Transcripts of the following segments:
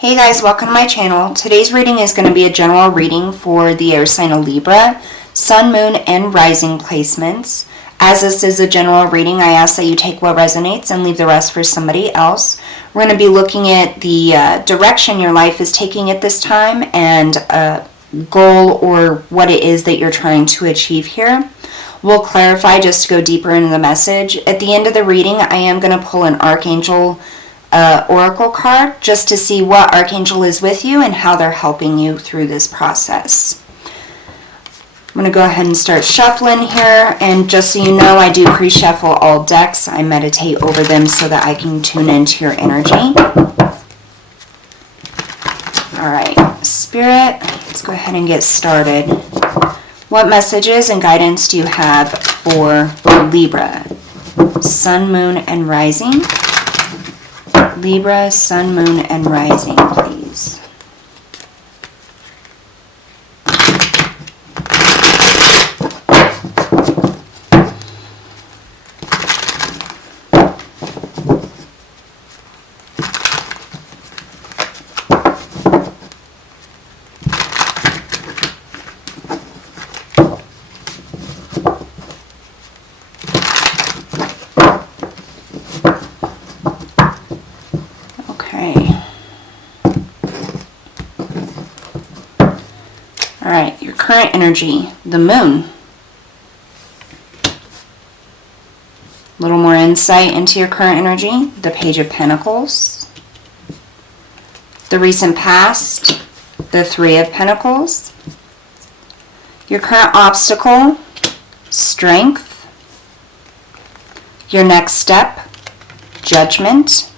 Hey guys, welcome to my channel. Today's reading is going to be a general reading for the air sign of Libra, sun, moon, and rising placements. As this is a general reading, I ask that you take what resonates and leave the rest for somebody else. We're going to be looking at the direction your life is taking at this time and a goal or what it is that you're trying to achieve here. We'll clarify just to go deeper into the message. At the end of the reading, I am going to pull an Archangel oracle card just to see what archangel is with you and how they're helping you through this process. I'm going to go ahead and start shuffling here, and just so you know, I do pre-shuffle all decks. I meditate over them so that I can tune into your energy. Alright, Spirit, let's go ahead and get started. What messages and guidance do you have for Libra? Sun, moon, and rising. Libra, sun, moon, and rising, please. Alright, your current energy, the moon. A little more insight into your current energy, the Page of Pentacles. The recent past, the Three of Pentacles. Your current obstacle, strength. Your next step, judgment.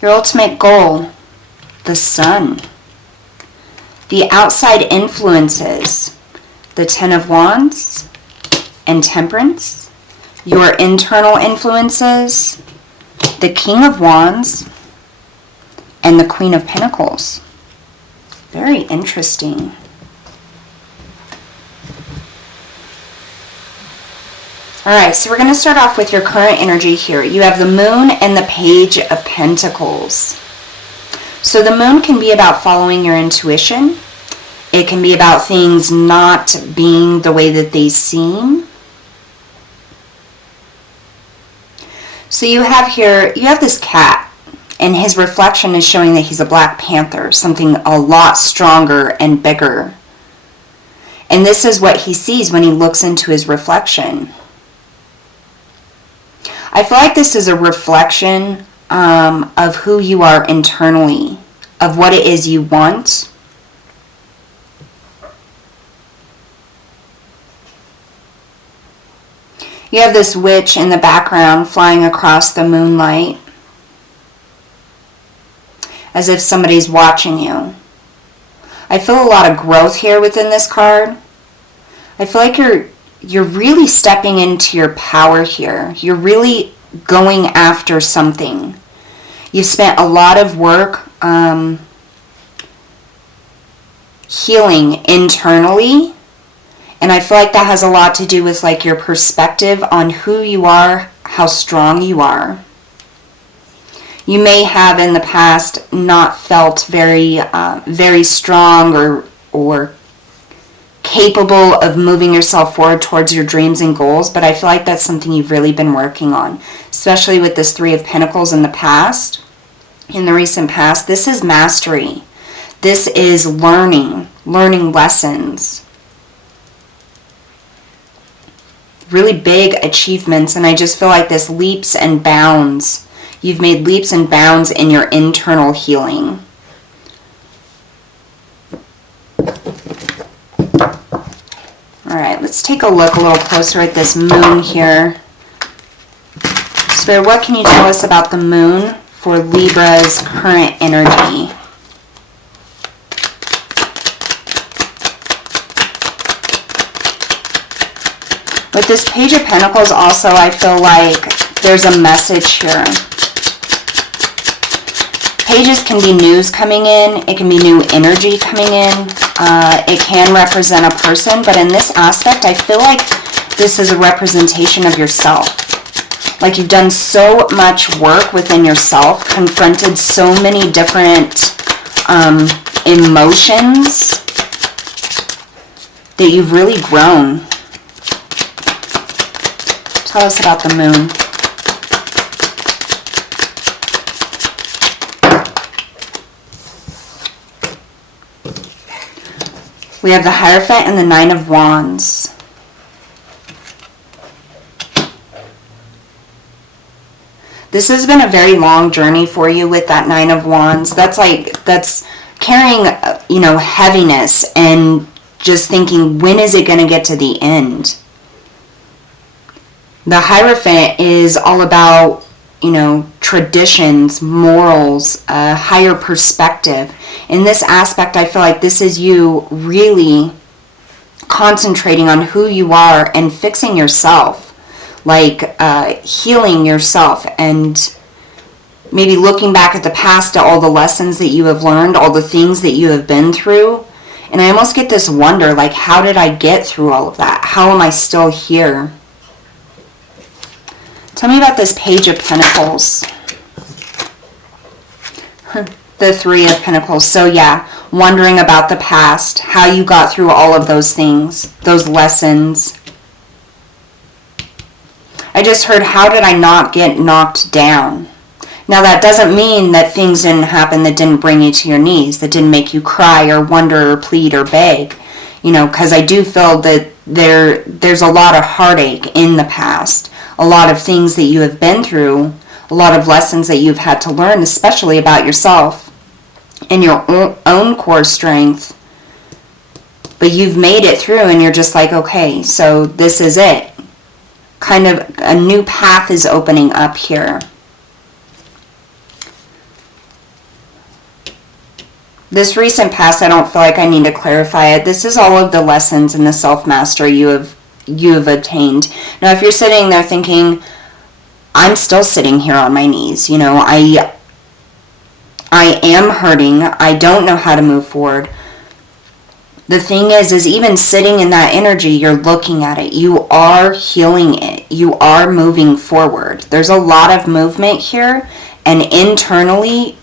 Your ultimate goal, the Sun. The outside influences, the Ten of Wands and Temperance. Your internal influences, the King of Wands and the Queen of Pentacles. Very interesting. Alright, so we're going to start off with your current energy here. You have the Moon and the Page of Pentacles. So the moon can be about following your intuition. It can be about things not being the way that they seem. So you have here, you have this cat, and his reflection is showing that he's a Black Panther, something a lot stronger and bigger. And this is what he sees when he looks into his reflection. I feel like this is a reflection of who you are internally, of what it is you want. You have this witch in the background flying across the moonlight, as if somebody's watching you. I feel a lot of growth here within this card. I feel like you're really stepping into your power here. You're really going after something. You've spent a lot of work healing internally, and I feel like that has a lot to do with like your perspective on who you are, how strong you are. You may have in the past not felt very strong or capable of moving yourself forward towards your dreams and goals, but I feel like that's something you've really been working on, especially with this Three of Pentacles in the past, in the recent past. This is mastery. This is learning lessons. Really big achievements, and I just feel like this leaps and bounds. You've made leaps and bounds in your internal healing. Alright, let's take a look a little closer at this moon here. Spirit, what can you tell us about the moon for Libra's current energy? With this Page of Pentacles also, I feel like there's a message here. Pages can be news coming in. It can be new energy coming in. It can represent a person, but in this aspect, I feel like this is a representation of yourself. Like you've done so much work within yourself, confronted so many different emotions that you've really grown. Tell us about the moon. We have the Hierophant and the Nine of Wands. This has been a very long journey for you with that Nine of Wands. That's carrying, heaviness and just thinking, when is it going to get to the end? The Hierophant is all about, traditions, morals, a higher perspective. In this aspect, I feel like this is you really concentrating on who you are and fixing yourself. Like healing yourself and maybe looking back at the past to all the lessons that you have learned, all the things that you have been through. And I almost get this wonder, like, how did I get through all of that? How am I still here? Tell me about this Page of Pentacles. The Three of Pentacles. So yeah, wondering about the past, how you got through all of those things, those lessons. I just heard, how did I not get knocked down? Now that doesn't mean that things didn't happen that didn't bring you to your knees, that didn't make you cry or wonder or plead or beg. Because I do feel that there's a lot of heartache in the past, a lot of things that you have been through, a lot of lessons that you've had to learn, especially about yourself and your own core strength. But you've made it through and you're just like, okay, so this is it. Kind of a new path is opening up here. This recent past, I don't feel like I need to clarify it. This is all of the lessons and the self-mastery you have obtained. Now, if you're sitting there thinking, I'm still sitting here on my knees, I am hurting, I don't know how to move forward. The thing is even sitting in that energy, you're looking at it. You are healing it. You are moving forward. There's a lot of movement here. And internally,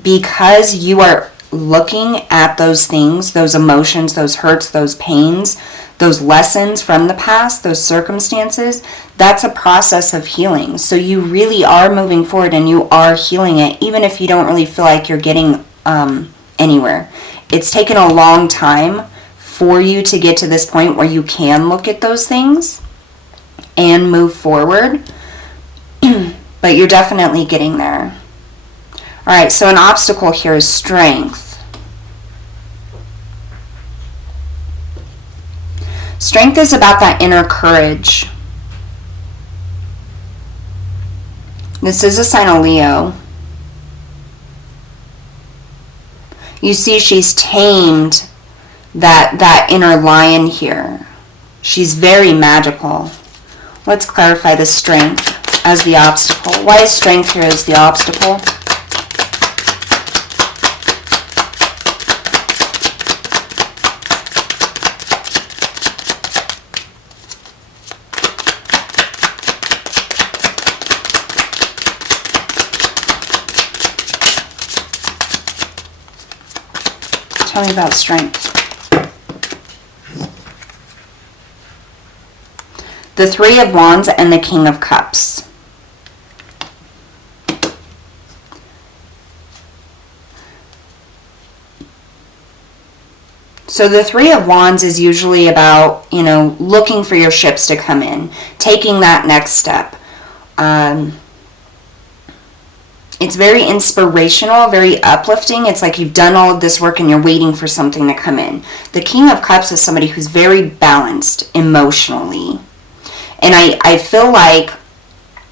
because you are looking at those things, those emotions, those hurts, those pains, those lessons from the past, those circumstances, that's a process of healing. So you really are moving forward and you are healing it, even if you don't really feel like you're getting anywhere. It's taken a long time for you to get to this point where you can look at those things and move forward, but you're definitely getting there. All right, so an obstacle here is strength. Strength is about that inner courage. This is a sign of Leo. You see, she's tamed that inner lion here. She's very magical. Let's clarify the strength as the obstacle. Why is strength here as the obstacle? Tell me about strength. The Three of Wands and the King of Cups. So the Three of Wands is usually about, looking for your ships to come in, taking that next step. It's very inspirational, very uplifting. It's like you've done all of this work and you're waiting for something to come in. The King of Cups is somebody who's very balanced emotionally. And I feel like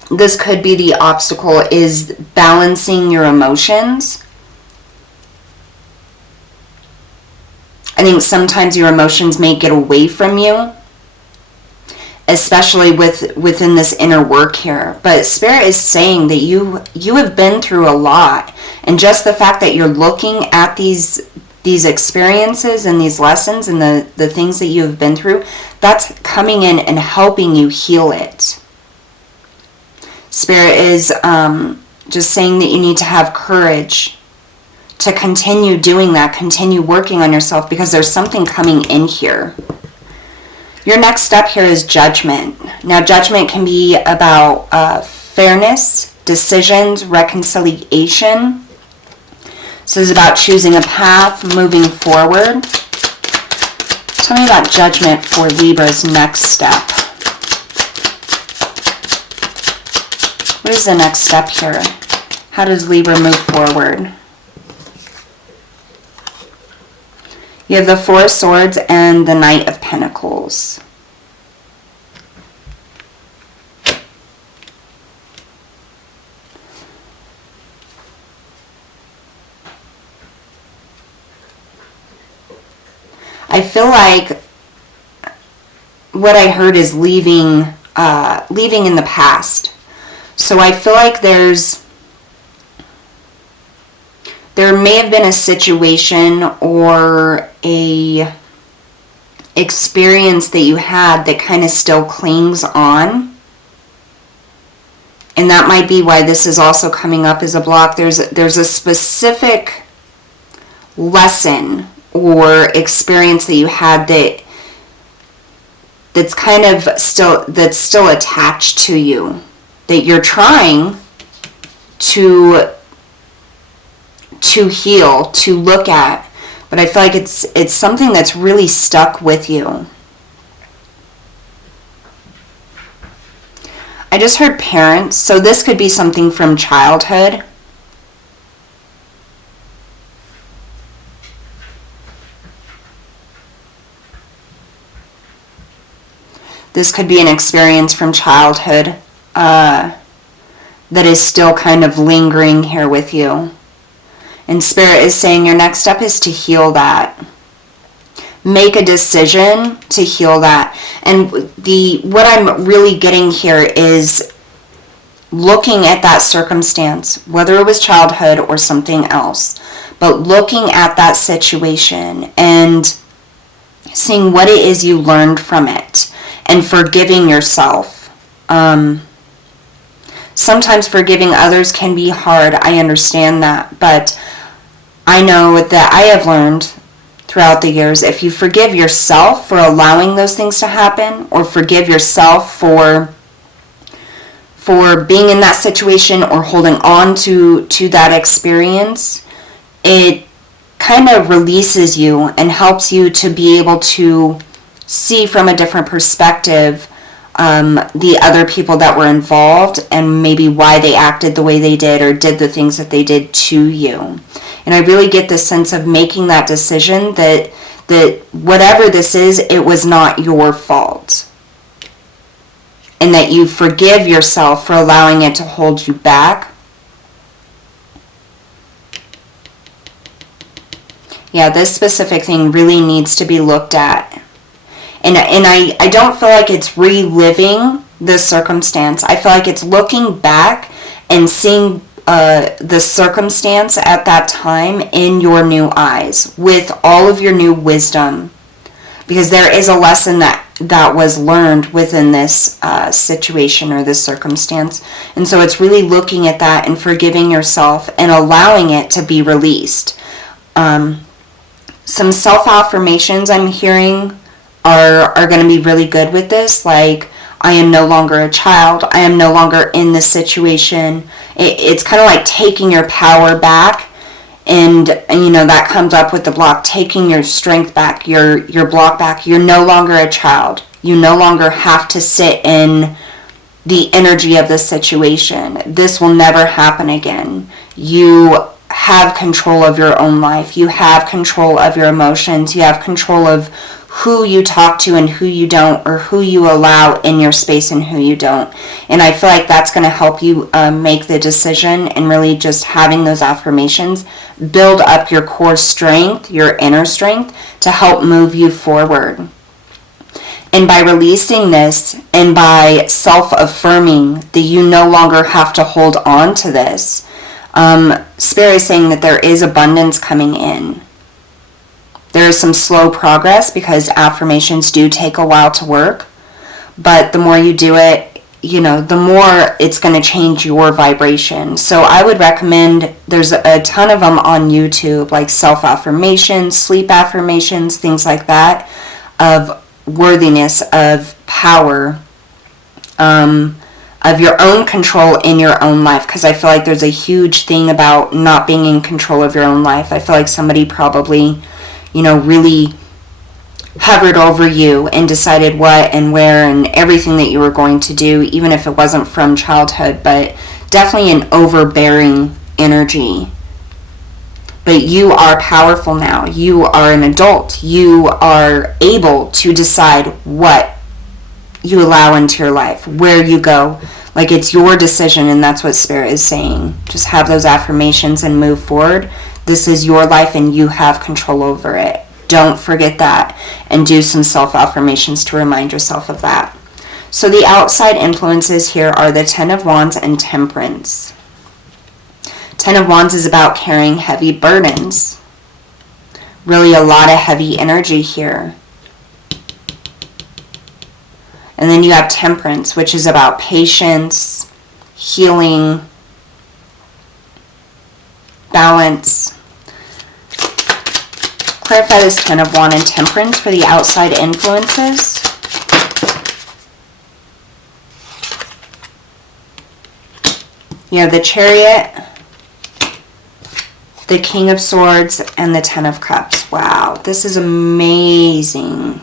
this could be the obstacle, is balancing your emotions. I think sometimes your emotions may get away from you, especially within this inner work here. But Spirit is saying that you have been through a lot, and just the fact that you're looking at these experiences and these lessons and the things that you have been through, that's coming in and helping you heal it. Spirit is just saying that you need to have courage to continue doing that, continue working on yourself, because there's something coming in here. Your next step here is judgment. Now, judgment can be about fairness, decisions, reconciliation. So this is about choosing a path, moving forward. Tell me about judgment for Libra's next step. What is the next step here? How does Libra move forward? You have the Four of Swords and the Knight of Pentacles. I feel like what I heard is leaving in the past. So I feel like there may have been a situation or a experience that you had that kind of still clings on. And that might be why this is also coming up as a block. There's a specific lesson or experience that you had that's kind of still attached to you, that you're trying to heal, to look at, but I feel like it's something that's really stuck with you. I just heard parents, so this could be something from childhood. This could be an experience from childhood that is still kind of lingering here with you. And Spirit is saying your next step is to heal that. Make a decision to heal that. And what I'm really getting here is looking at that circumstance, whether it was childhood or something else, but looking at that situation and seeing what it is you learned from it and forgiving yourself. Sometimes forgiving others can be hard. I understand that, but I know that I have learned throughout the years, if you forgive yourself for allowing those things to happen, or forgive yourself for being in that situation or holding on to that experience, it kind of releases you and helps you to be able to see from a different perspective the other people that were involved and maybe why they acted the way they did or did the things that they did to you. And I really get this sense of making that decision that whatever this is, it was not your fault. And that you forgive yourself for allowing it to hold you back. Yeah, this specific thing really needs to be looked at. And I don't feel like it's reliving the circumstance. I feel like it's looking back and seeing the circumstance at that time in your new eyes with all of your new wisdom, because there is a lesson that was learned within this situation or this circumstance. And so it's really looking at that and forgiving yourself and allowing it to be released. Some self-affirmations I'm hearing are going to be really good with this, like, I am no longer a child. I am no longer in this situation. It's kind of like taking your power back, and that comes up with the block, taking your strength back, your block back. You're no longer a child. You no longer have to sit in the energy of the situation. This will never happen again. You have control of your own life. You have control of your emotions. You have control of who you talk to and who you don't, or who you allow in your space and who you don't. And I feel like that's going to help you make the decision, and really just having those affirmations build up your core strength, your inner strength, to help move you forward. And by releasing this and by self-affirming that you no longer have to hold on to this, Spirit is saying that there is abundance coming in. There is some slow progress because affirmations do take a while to work, but the more you do it, the more it's going to change your vibration. So I would recommend, there's a ton of them on YouTube, like self-affirmations, sleep affirmations, things like that, of worthiness, of power, of your own control in your own life. Because I feel like there's a huge thing about not being in control of your own life. I feel like somebody probably, really hovered over you and decided what and where and everything that you were going to do, even if it wasn't from childhood, but definitely an overbearing energy. But you are powerful now. You are an adult. You are able to decide what you allow into your life, where you go. Like, it's your decision, and that's what Spirit is saying. Just have those affirmations and move forward. This is your life, and you have control over it. Don't forget that, and do some self-affirmations to remind yourself of that. So the outside influences here are the Ten of Wands and Temperance. Ten of Wands is about carrying heavy burdens. Really a lot of heavy energy here. And then you have Temperance, which is about patience, healing, balance. Clarify this Ten of Wands and Temperance for the outside influences. You have the Chariot, the King of Swords, and the Ten of Cups. Wow, this is amazing.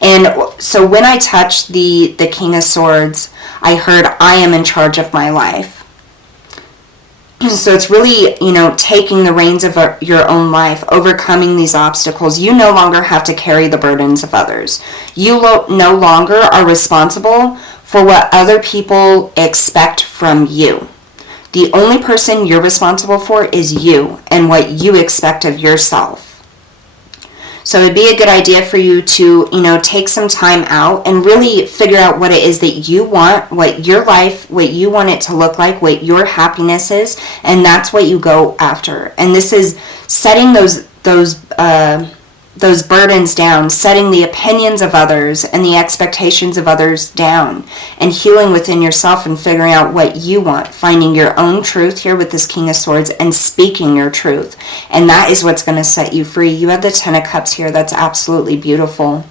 And so when I touched the King of Swords, I heard, I am in charge of my life. So it's really, taking the reins of your own life, overcoming these obstacles. You no longer have to carry the burdens of others. You no longer are responsible for what other people expect from you. The only person you're responsible for is you and what you expect of yourself. So it'd be a good idea for you to, take some time out and really figure out what it is that you want, what your life, what you want it to look like, what your happiness is, and that's what you go after. And this is setting those burdens down, setting the opinions of others and the expectations of others down, and healing within yourself and figuring out what you want, finding your own truth here with this King of Swords and speaking your truth. And that is what's going to set you free. You have the Ten of Cups here. That's absolutely beautiful.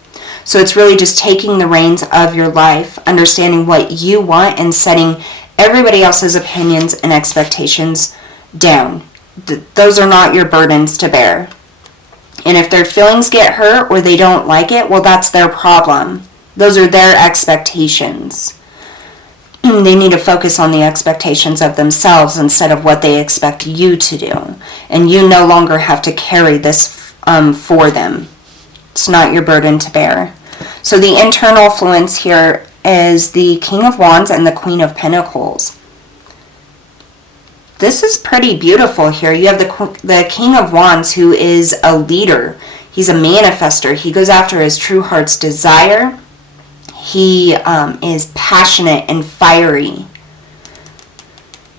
So it's really just taking the reins of your life, understanding what you want, and setting everybody else's opinions and expectations down. Those are not your burdens to bear. And if their feelings get hurt or they don't like it, well, that's their problem. Those are their expectations. They need to focus on the expectations of themselves instead of what they expect you to do. And you no longer have to carry this for them. It's not your burden to bear. So the internal influence here is the King of Wands and the Queen of Pentacles. This is pretty beautiful here. You have the King of Wands, who is a leader. He's a manifester. He goes after his true heart's desire. He is passionate and fiery.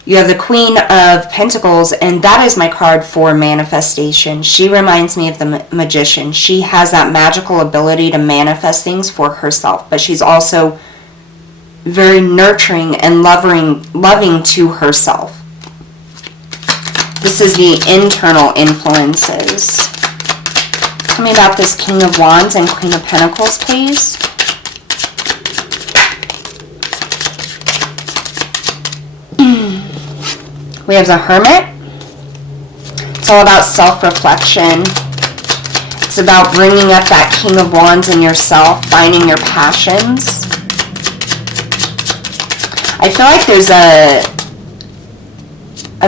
You have the Queen of Pentacles, and that is my card for manifestation. She reminds me of the magician. She has that magical ability to manifest things for herself, but she's also very nurturing and loving to herself. This is the internal influences. Tell me about this King of Wands and Queen of Pentacles, please. We have the Hermit. It's all about self-reflection. It's about bringing up that King of Wands in yourself, finding your passions. I feel like there's a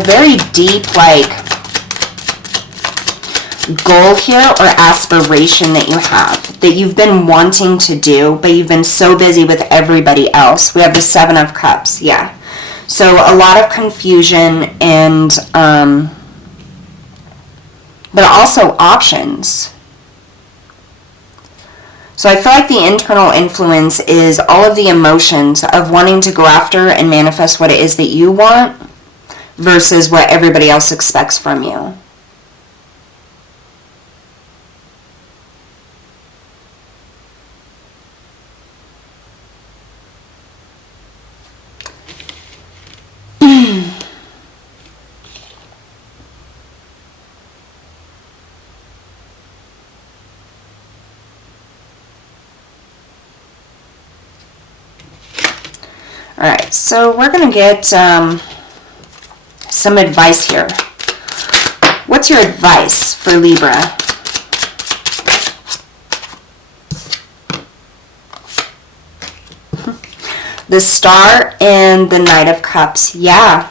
very deep, goal here or aspiration that you have, that you've been wanting to do, but you've been so busy with everybody else. We have the Seven of Cups, yeah. So a lot of confusion and, but also options. So I feel like the internal influence is all of the emotions of wanting to go after and manifest what it is that you want versus what everybody else expects from you. All right, so we're going to get some advice here. What's your advice for Libra? The Star and the Knight of Cups. Yeah.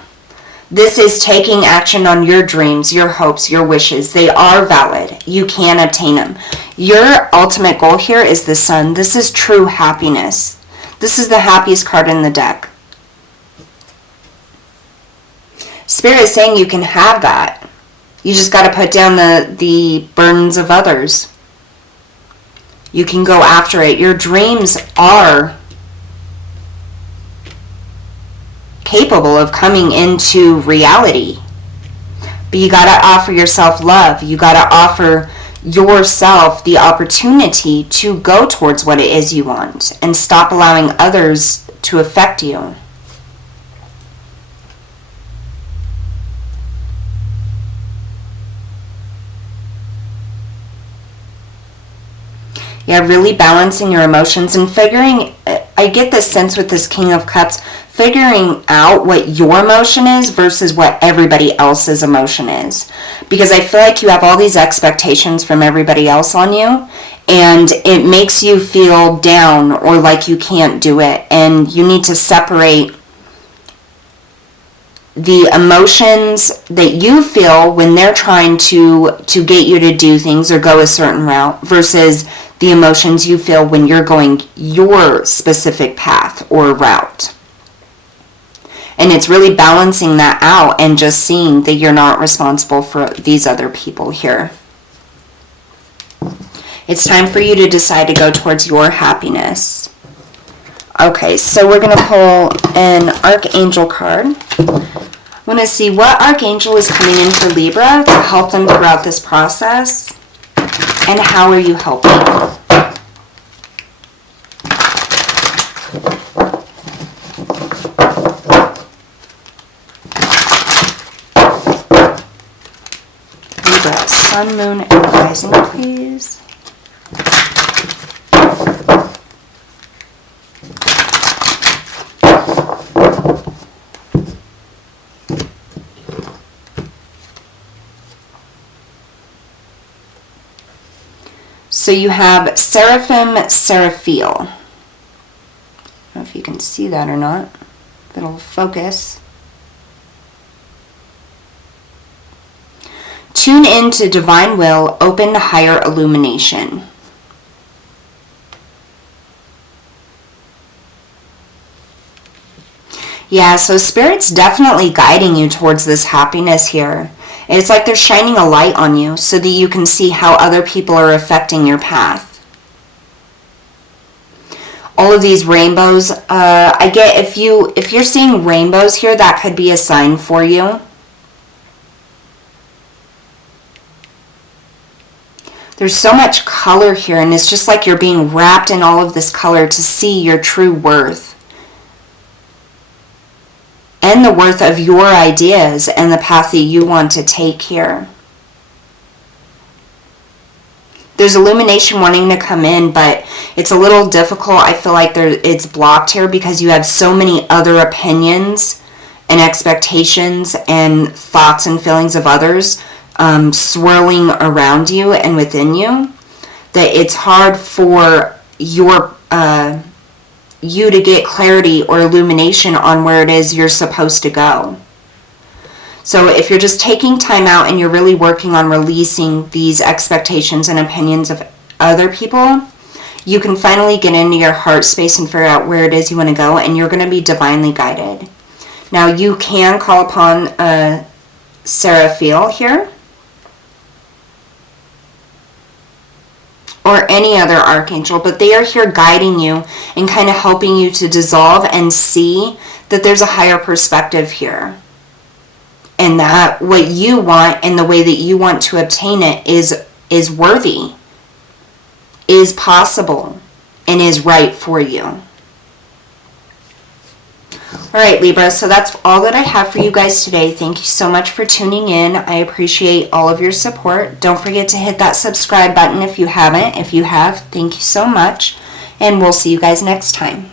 This is taking action on your dreams, your hopes, your wishes. They are valid. You can obtain them. Your ultimate goal here is the Sun. This is true happiness. This is the happiest card in the deck. Spirit is saying you can have that. You just got to put down the burdens of others. You can go after it. Your dreams are capable of coming into reality. But you got to offer yourself love. You got to offer yourself the opportunity to go towards what it is you want and stop allowing others to affect you. Yeah, really balancing your emotions and figuring, I get this sense with this King of Cups, figuring out what your emotion is versus what everybody else's emotion is. Because I feel like you have all these expectations from everybody else on you, and it makes you feel down or like you can't do it. And you need to separate the emotions that you feel when they're trying to get you to do things or go a certain route versus the emotions you feel when you're going your specific path or route. And it's really balancing that out and just seeing that you're not responsible for these other people here. It's time for you to decide to go towards your happiness. Okay, so we're going to pull an Archangel card. I want to see what Archangel is coming in for Libra to help them throughout this process. And how are you helping? Libra, Sun, Moon, and Rising, please. So you have Seraphim, Seraphiel. I don't know if you can see that or not. It'll focus. Tune into divine will, open to higher illumination. Yeah, so Spirit's definitely guiding you towards this happiness here. It's like they're shining a light on you so that you can see how other people are affecting your path. All of these rainbows, I get if you're seeing rainbows here, that could be a sign for you. There's so much color here, and it's just like you're being wrapped in all of this color to see your true worth. And the worth of your ideas and the path that you want to take here. There's illumination wanting to come in, but it's a little difficult. I feel like it's blocked here because you have so many other opinions and expectations and thoughts and feelings of others swirling around you and within you, that it's hard for you to get clarity or illumination on where it is you're supposed to go. So if you're just taking time out and you're really working on releasing these expectations and opinions of other people, you can finally get into your heart space and figure out where it is you want to go, and you're going to be divinely guided. Now you can call upon Seraphiel here, or any other archangel, but they are here guiding you and kind of helping you to dissolve and see that there's a higher perspective here. And that what you want and the way that you want to obtain it is worthy, is possible, and is right for you. Alright, Libra, so that's all that I have for you guys today. Thank you so much for tuning in. I appreciate all of your support. Don't forget to hit that subscribe button if you haven't. If you have, thank you so much. And we'll see you guys next time.